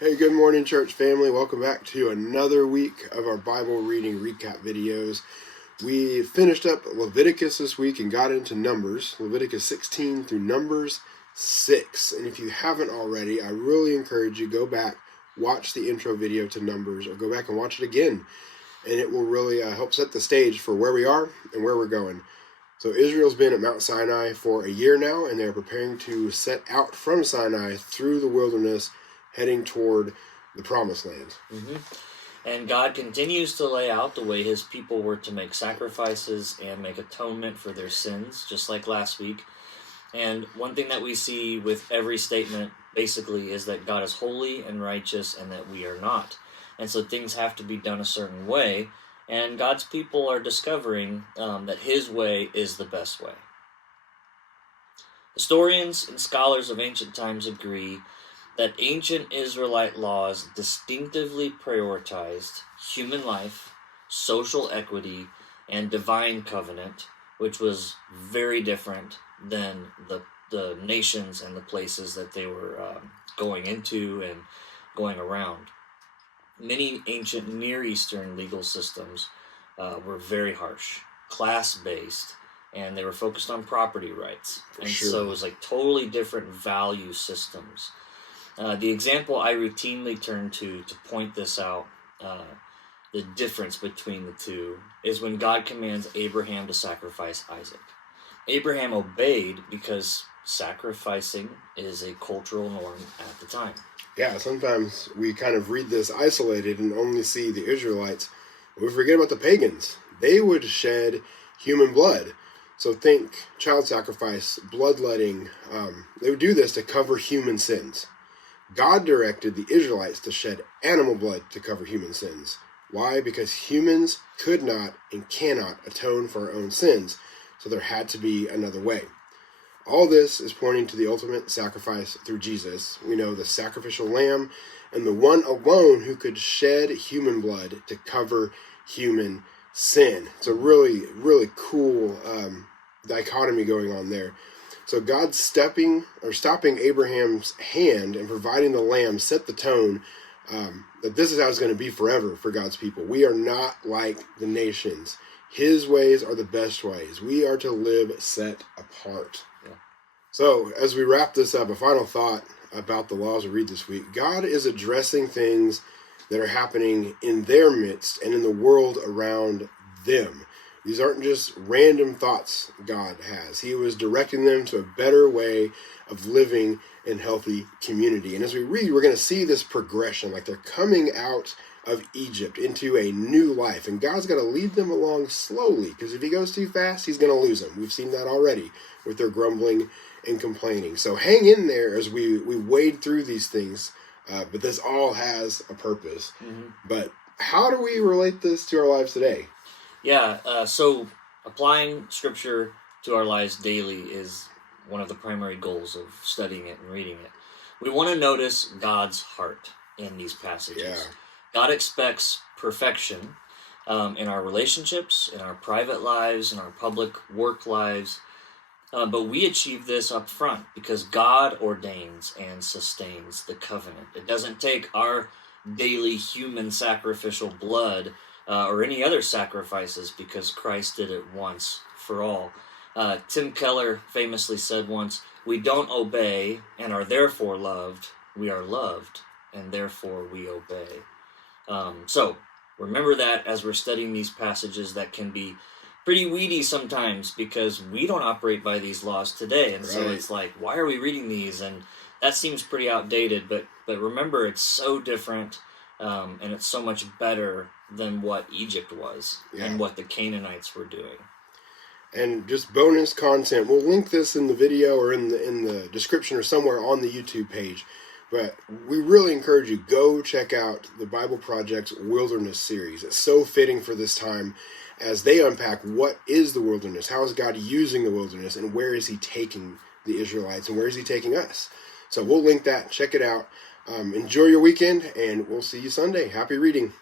Hey, good morning, church family. Welcome back to another week of our Bible reading recap videos. We finished up Leviticus this week and got into Numbers, Leviticus 16 through Numbers 6. And if you haven't already, I really encourage you go back, watch the intro video to Numbers, or go back and watch it again. And it will really help set the stage for where we are and where we're going. So Israel's been at Mount Sinai for a year now, and they're preparing to set out from Sinai through the wilderness, heading toward the promised land. And God continues to lay out the way his people were to make sacrifices and make atonement for their sins, just like last week. And one thing that we see with every statement, basically, is that God is holy and righteous and that we are not. And so things have to be done a certain way, and God's people are discovering that his way is the best way. Historians and scholars of ancient times agree that ancient Israelite laws distinctively prioritized human life, social equity, and divine covenant, which was very different than the nations and the places that they were going into and going around. Many ancient Near Eastern legal systems were very harsh, class-based, and they were focused on property rights. So it was like totally different value systems. The example I routinely turn to point this out, the difference between the two, is when God commands Abraham to sacrifice Isaac. Abraham obeyed because sacrificing is a cultural norm at the time. Yeah, sometimes we kind of read this isolated and only see the Israelites. We forget about the pagans. They would shed human blood. So think child sacrifice, bloodletting. They would do this to cover human sins. God directed the Israelites to shed animal blood to cover human sins. Why? Because humans could not and cannot atone for our own sins, so there had to be another way. All this is pointing to the ultimate sacrifice through Jesus. We know the sacrificial lamb and the one alone who could shed human blood to cover human sin. It's a really, really cool dichotomy going on there. So God stopping Abraham's hand and providing the lamb set the tone that this is how it's going to be forever for God's people. We are not like the nations. His ways are the best ways. We are to live set apart. Yeah. So as we wrap this up, a final thought about the laws we read this week. God is addressing things that are happening in their midst and in the world around them. These aren't just random thoughts God has. He was directing them to a better way of living in healthy community. And as we read, we're going to see this progression, like they're coming out of Egypt into a new life. And God's got to lead them along slowly, because if he goes too fast, he's going to lose them. We've seen that already with their grumbling and complaining. So hang in there as we wade through these things. But this all has a purpose. But how do we relate this to our lives today? Yeah, so applying Scripture to our lives daily is one of the primary goals of studying it and reading it. We want to notice God's heart in these passages. Yeah. God expects perfection in our relationships, in our private lives, in our public work lives, but we achieve this up front because God ordains and sustains the covenant. It doesn't take our daily human sacrificial blood or any other sacrifices, because Christ did it once for all. Tim Keller famously said once, "We don't obey and are therefore loved. We are loved and therefore we obey." So remember that as we're studying these passages that can be pretty weedy sometimes, because we don't operate by these laws today. And so it's like, why are we reading these? And that seems pretty outdated, but remember, it's so different. And it's so much better than what Egypt was and what the Canaanites were doing. And just bonus content, we'll link this in the video or in the description or somewhere on the YouTube page. But we really encourage you, go check out the Bible Project's Wilderness series. It's so fitting for this time as they unpack what is the wilderness, how is God using the wilderness, and where is he taking the Israelites, and where is he taking us. So we'll link that. Check it out. Enjoy your weekend, and we'll see you Sunday. Happy reading.